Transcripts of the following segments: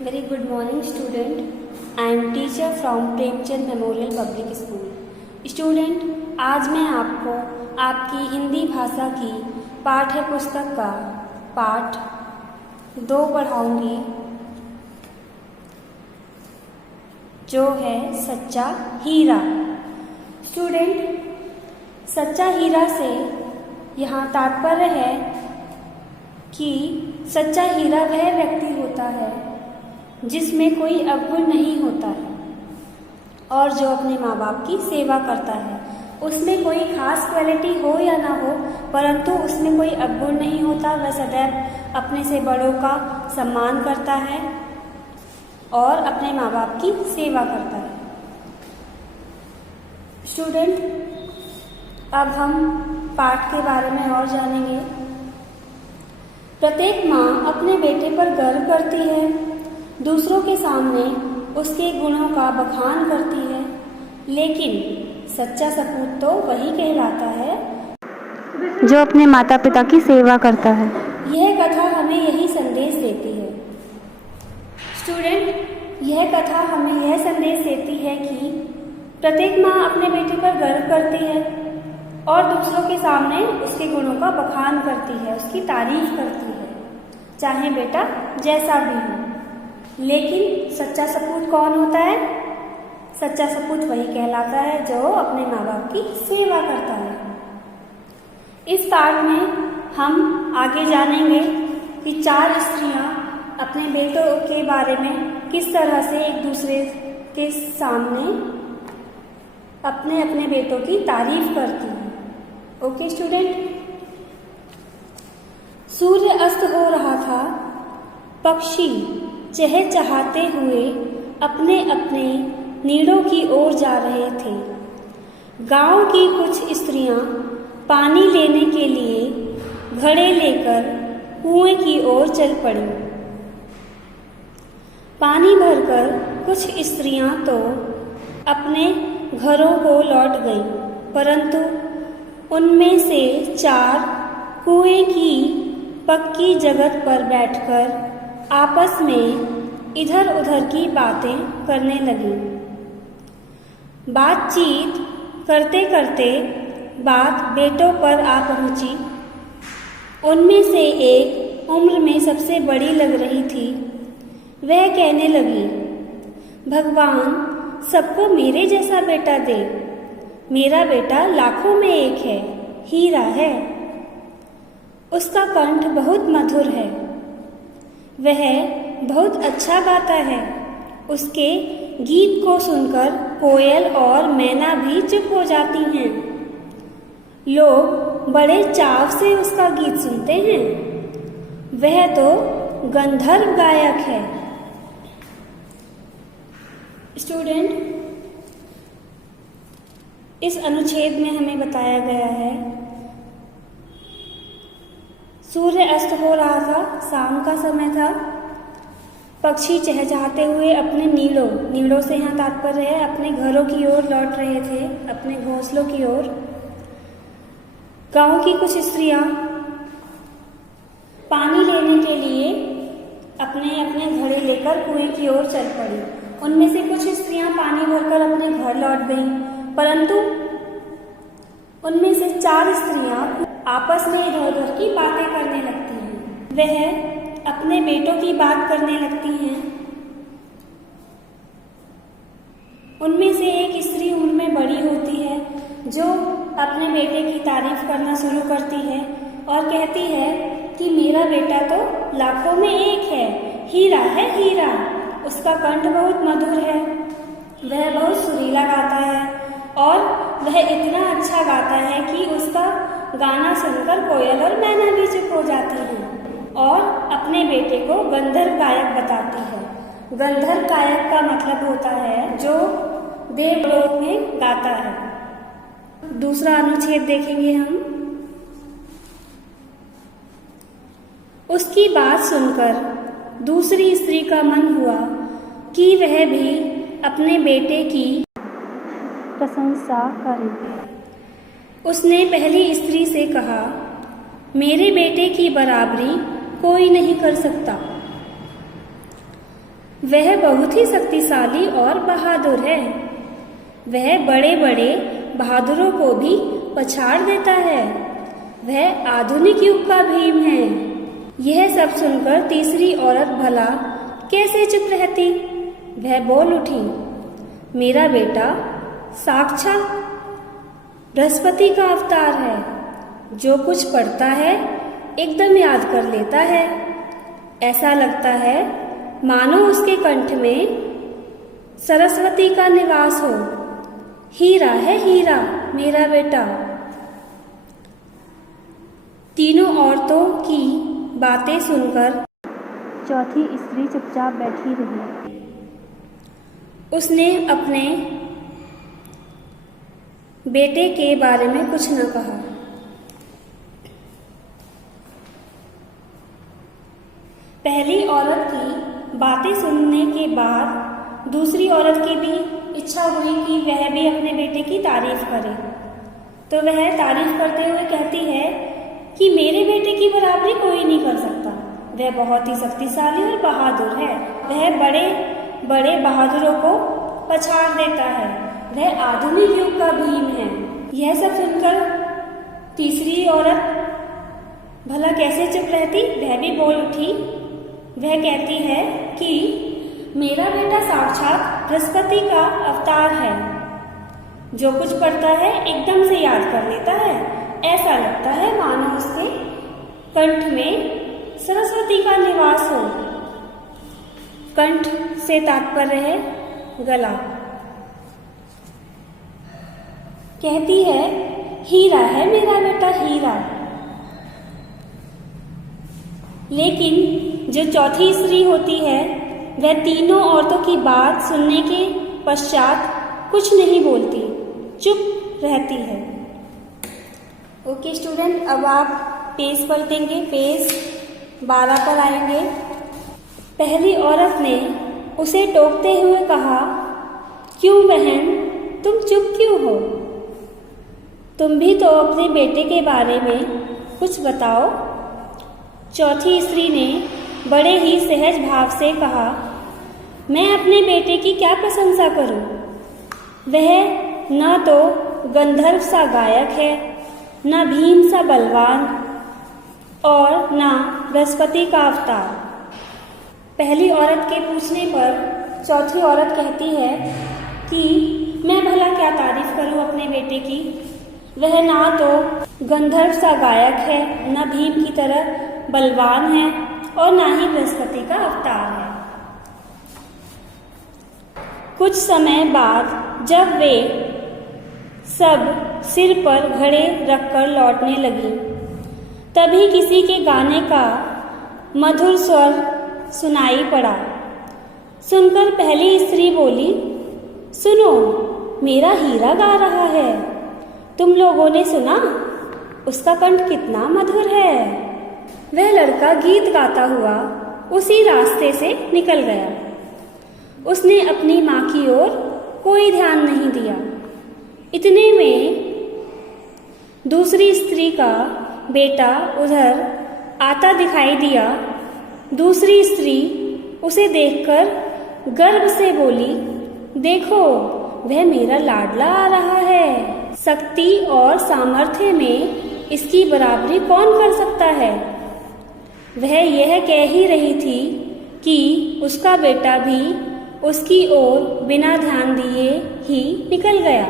Very good morning student. I am teacher from Premchand memorial public school. Student, आज मैं आपको आपकी हिंदी भाषा की पाठ्य पुस्तक का पाठ 2 पढ़ाऊंगी, जो है सच्चा हीरा। स्टूडेंट, सच्चा हीरा से यहाँ तात्पर्य है कि सच्चा हीरा वह व्यक्ति होता है जिसमें कोई अवगुण नहीं होता है और जो अपने माँ बाप की सेवा करता है। उसमें कोई खास क्वालिटी हो या ना हो, परंतु उसमें कोई अवगुण नहीं होता। वह सदैव अपने से बड़ों का सम्मान करता है और अपने माँ बाप की सेवा करता है। स्टूडेंट, अब हम पाठ के बारे में और जानेंगे। प्रत्येक माँ अपने बेटे पर गर्व करती है, दूसरों के सामने उसके गुणों का बखान करती है, लेकिन सच्चा सपूत तो वही कहलाता है जो अपने माता पिता की सेवा करता है। यह कथा हमें यही संदेश देती है। स्टूडेंट, यह कथा हमें यह संदेश देती है कि प्रत्येक माँ अपने बेटे पर गर्व करती है और दूसरों के सामने उसके गुणों का बखान करती है, उसकी तारीफ करती है, चाहे बेटा जैसा भी हो। लेकिन सच्चा सपूत कौन होता है? सच्चा सपूत वही कहलाता है जो अपने माँ बाप की सेवा करता है। इस पाठ में हम आगे जानेंगे कि 4 स्त्रियां अपने बेटों के बारे में किस तरह से एक दूसरे के सामने अपने अपने बेटों की तारीफ करती हैं। Okay student. सूर्य अस्त हो रहा था। पक्षी चहचहाते हुए अपने अपने नीड़ों की ओर जा रहे थे। गांव की कुछ स्त्रियां पानी लेने के लिए घड़े लेकर कुएं की ओर चल पड़ी। पानी भरकर कुछ स्त्रियां तो अपने घरों को लौट गईं, परंतु उनमें से 4 कुएं की पक्की जगत पर बैठकर आपस में इधर उधर की बातें करने लगी। बातचीत करते करते बात बेटों पर आ पहुंची। उनमें से एक उम्र में सबसे बड़ी लग रही थी। वह कहने लगी, भगवान सबको मेरे जैसा बेटा दे। मेरा बेटा लाखों में एक है, हीरा है। उसका कंठ बहुत मधुर है। वह बहुत अच्छा गाता है। उसके गीत को सुनकर कोयल और मैना भी चुप हो जाती हैं। लोग बड़े चाव से उसका गीत सुनते हैं। वह तो गंधर्व गायक है। स्टूडेंट, इस अनुच्छेद में हमें बताया गया है सूर्य अस्त हो रहा था, शाम का समय था। पक्षी चहचहाते हुए अपने नीड़ों से यहाँ तात्पर्य है अपने घरों की ओर लौट रहे थे, अपने घोंसलों की ओर। गांव की कुछ स्त्रियां पानी लेने के लिए अपने अपने घड़े लेकर कुएं की ओर चल पड़ी। उनमें से कुछ स्त्रियां पानी भरकर अपने घर लौट गईं, परंतु उनमें से 4 स्त्रियां आपस में इधर उधर की बातें करने लगती हैं। वह अपने बेटों की बात करने लगती हैं। उनमें से एक स्त्री उम्र में बड़ी होती है, जो अपने बेटे की तारीफ करना शुरू करती है और कहती है कि मेरा बेटा तो लाखों में एक है, हीरा है, हीरा। उसका कंठ बहुत मधुर है। वह बहुत सुरीला गाता है और वह इतना अच्छा गाता है कि उसका गाना सुनकर कोयल और मैना भी चुप हो जाती हैं और अपने बेटे को गंधर्व गायक बताती है। गंधर्व गायक का मतलब होता है जो देवलोक में गाता है। दूसरा अनुच्छेद देखेंगे हम। उसकी बात सुनकर दूसरी स्त्री का मन हुआ कि वह भी अपने बेटे की प्रशंसा करे। उसने पहली स्त्री से कहा, मेरे बेटे की बराबरी कोई नहीं कर सकता। वह बहुत ही शक्तिशाली और बहादुर है। वह बड़े बड़े बहादुरों को भी पछाड़ देता है। वह आधुनिक युग का भीम है। यह सब सुनकर तीसरी औरत भला कैसे चुप रहती। वह बोल उठी, मेरा बेटा साक्षात बृहस्पति का अवतार है। जो कुछ पढ़ता है एकदम याद कर लेता है। ऐसा लगता है मानो उसके कंठ में सरस्वती का निवास हो। हीरा है हीरा मेरा बेटा। तीनों औरतों की बातें सुनकर चौथी स्त्री चुपचाप बैठी रही। उसने अपने बेटे के बारे में कुछ न कहा। पहली औरत की बातें सुनने के बाद दूसरी औरत की भी इच्छा हुई कि वह भी अपने बेटे की तारीफ करे। तो वह तारीफ करते हुए कहती है कि मेरे बेटे की बराबरी कोई नहीं कर सकता। वह बहुत ही शक्तिशाली और बहादुर है। वह बड़े बड़े बहादुरों को पछाड़ देता है। वह आधुनिक युग का भीम है। यह सब सुनकर तीसरी औरत भला कैसे चुप रहती। वह भी बोल उठी। वह कहती है कि मेरा बेटा साक्षात बृहस्पति का अवतार है। जो कुछ पढ़ता है एकदम से याद कर लेता है। ऐसा लगता है मानो उसके कंठ में सरस्वती का निवास हो। कंठ से तात्पर्य है गला। कहती है हीरा है मेरा बेटा हीरा। लेकिन जो चौथी स्त्री होती है वह तीनों औरतों की बात सुनने के पश्चात कुछ नहीं बोलती, चुप रहती है। ओके स्टूडेंट, अब आप पेज पलटेंगे, पेज 12 पर आएंगे। पहली औरत ने उसे टोकते हुए कहा, क्यों बहन तुम चुप क्यों हो? तुम भी तो अपने बेटे के बारे में कुछ बताओ। चौथी स्त्री ने बड़े ही सहज भाव से कहा, मैं अपने बेटे की क्या प्रशंसा करूं? वह न तो गंधर्व सा गायक है, न भीम सा बलवान और न बृहस्पति का अवतार। पहली औरत के पूछने पर चौथी औरत कहती है कि मैं भला क्या तारीफ करूं अपने बेटे की। वह ना तो गंधर्व सा गायक है, न भीम की तरह बलवान है और ना ही बृहस्पति का अवतार है। कुछ समय बाद जब वे सब सिर पर घड़े रखकर लौटने लगी, तभी किसी के गाने का मधुर स्वर सुनाई पड़ा। सुनकर पहली स्त्री बोली, सुनो, मेरा हीरा गा रहा है। तुम लोगों ने सुना? उसका कंठ कितना मधुर है। वह लड़का गीत गाता हुआ उसी रास्ते से निकल गया। उसने अपनी माँ की ओर कोई ध्यान नहीं दिया। इतने में दूसरी स्त्री का बेटा उधर आता दिखाई दिया। दूसरी स्त्री उसे देखकर गर्व से बोली, देखो, वह मेरा लाडला आ रहा है। शक्ति और सामर्थ्य में इसकी बराबरी कौन कर सकता है? वह यह कह ही रही थी कि उसका बेटा भी उसकी ओर बिना ध्यान दिए ही निकल गया।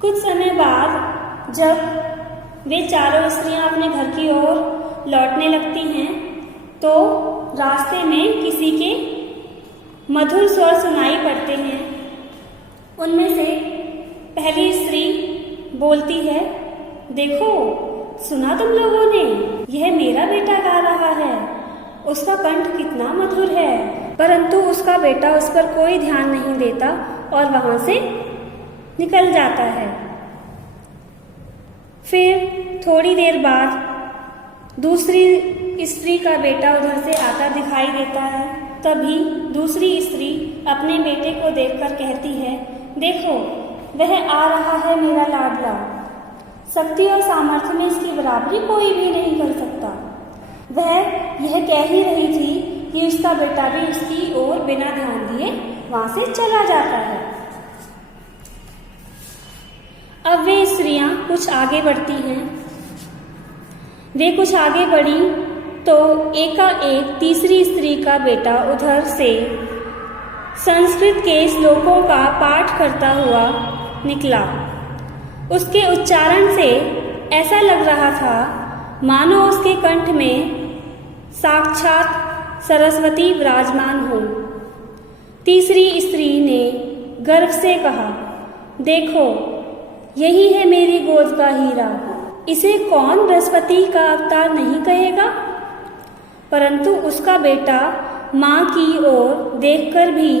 कुछ समय बाद जब वे चारों स्त्रियां अपने घर की ओर लौटने लगती हैं, तो रास्ते में किसी के मधुर स्वर सुनाई पड़ते हैं। उनमें से पहली स्त्री बोलती है, देखो, सुना तुम लोगों ने? यह मेरा बेटा गा रहा है। उसका कंठ कितना मधुर है। परंतु उसका बेटा उस पर कोई ध्यान नहीं देता और वहां से निकल जाता है। फिर थोड़ी देर बाद दूसरी स्त्री का बेटा उधर से आता दिखाई देता है। तभी दूसरी स्त्री अपने बेटे को देखकर कहती है, देखो, वह आ रहा है मेरा लाडला। शक्ति और सामर्थ्य में इसकी बराबरी कोई भी नहीं कर सकता। वह यह कह ही रही थी कि उसका बेटा भी उसकी ओर बिना ध्यान दिए वहां से चला जाता है। अब वे स्त्रियां कुछ आगे बढ़ती हैं। वे कुछ आगे बढ़ी तो एकाएक तीसरी स्त्री का बेटा उधर से संस्कृत के श्लोकों का पाठ करता हुआ निकला। उसके उच्चारण से ऐसा लग रहा था मानो उसके कंठ में साक्षात सरस्वती विराजमान हो। तीसरी स्त्री ने गर्व से कहा, देखो यही है मेरी गोद का हीरा। इसे कौन बृहस्पति का अवतार नहीं कहेगा? परंतु उसका बेटा माँ की ओर देखकर भी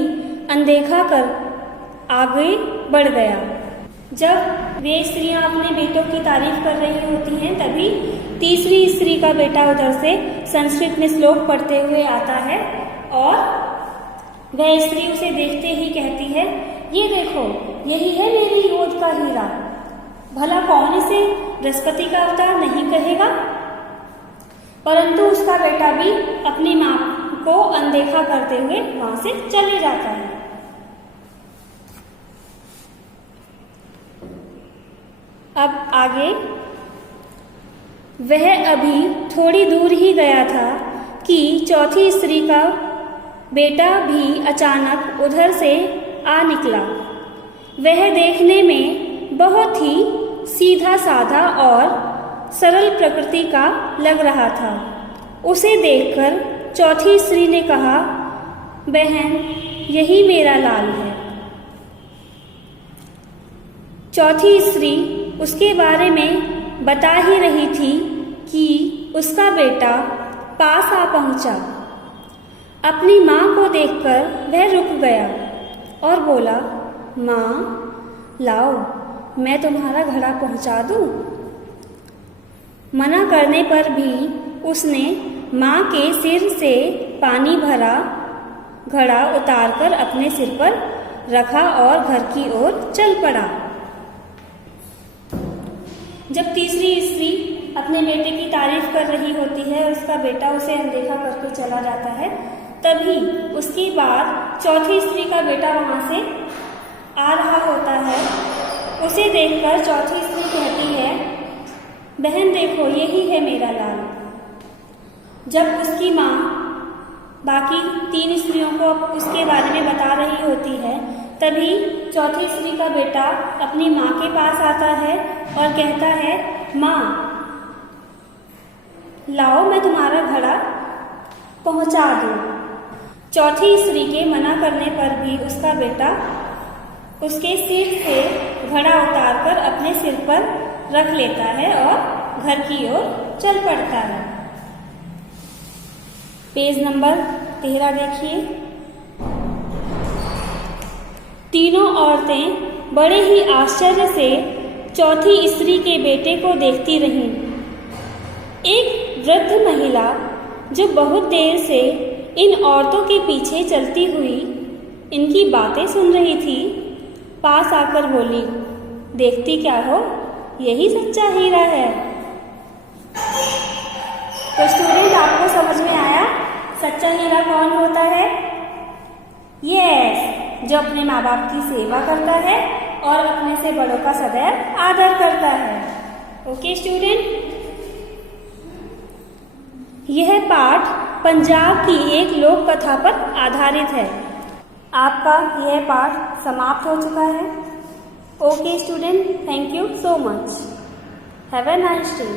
अनदेखा कर आगे बढ़ गया। जब वे स्त्रियां अपने बेटों की तारीफ कर रही होती हैं, तभी तीसरी स्त्री का बेटा उधर से संस्कृत में श्लोक पढ़ते हुए आता है और वह स्त्री उसे देखते ही कहती है, ये देखो यही है मेरी गोद का हीरा। भला कौन इसे बृहस्पति का अवतार नहीं कहेगा? परंतु उसका बेटा भी अपनी माँ को अनदेखा करते हुए वहां से चले जाता है। अब आगे, वह अभी थोड़ी दूर ही गया था कि चौथी स्त्री का बेटा भी अचानक उधर से आ निकला। वह देखने में बहुत ही सीधा साधा और सरल प्रकृति का लग रहा था। उसे देखकर चौथी स्त्री ने कहा, बहन यही मेरा लाल है। चौथी स्त्री उसके बारे में बता ही रही थी कि उसका बेटा पास आ पहुंचा। अपनी माँ को देखकर वह रुक गया और बोला, माँ लाओ मैं तुम्हारा घड़ा पहुंचा दूं। मना करने पर भी उसने माँ के सिर से पानी भरा घड़ा उतारकर अपने सिर पर रखा और घर की ओर चल पड़ा। जब तीसरी स्त्री अपने बेटे की तारीफ कर रही होती है और उसका बेटा उसे अनदेखा करके चला जाता है, तभी उसके बाद चौथी स्त्री का बेटा वहां से आ रहा होता है। उसे देखकर चौथी स्त्री कहती है, बहन देखो यही है मेरा लाल। जब उसकी माँ बाकी तीन स्त्रियों को उसके बारे में बता रही होती है, तभी चौथी स्त्री का बेटा अपनी माँ के पास आता है और कहता है, माँ लाओ मैं तुम्हारा घड़ा पहुंचा दूं। चौथी स्त्री के मना करने पर भी उसका बेटा उसके सिर से घड़ा उतारकर अपने सिर पर रख लेता है और घर की ओर चल पड़ता है। पेज नंबर 13 देखिए। तीनों औरतें बड़े ही आश्चर्य से चौथी स्त्री के बेटे को देखती रहीं। एक वृद्ध महिला जो बहुत देर से इन औरतों के पीछे चलती हुई इनकी बातें सुन रही थी, पास आकर बोली, देखती क्या हो, यही सच्चा हीरा है। तो स्टूडेंट आपको समझ में आया सच्चा हीरा कौन होता है? यस, जो अपने माँ बाप की सेवा करता है और अपने से बड़ों का सदैव आदर करता है। ओके स्टूडेंट, यह पाठ पंजाब की एक लोक कथा पर आधारित है। आपका यह पाठ समाप्त हो चुका है। Okay student, thank you so much. Have a nice day.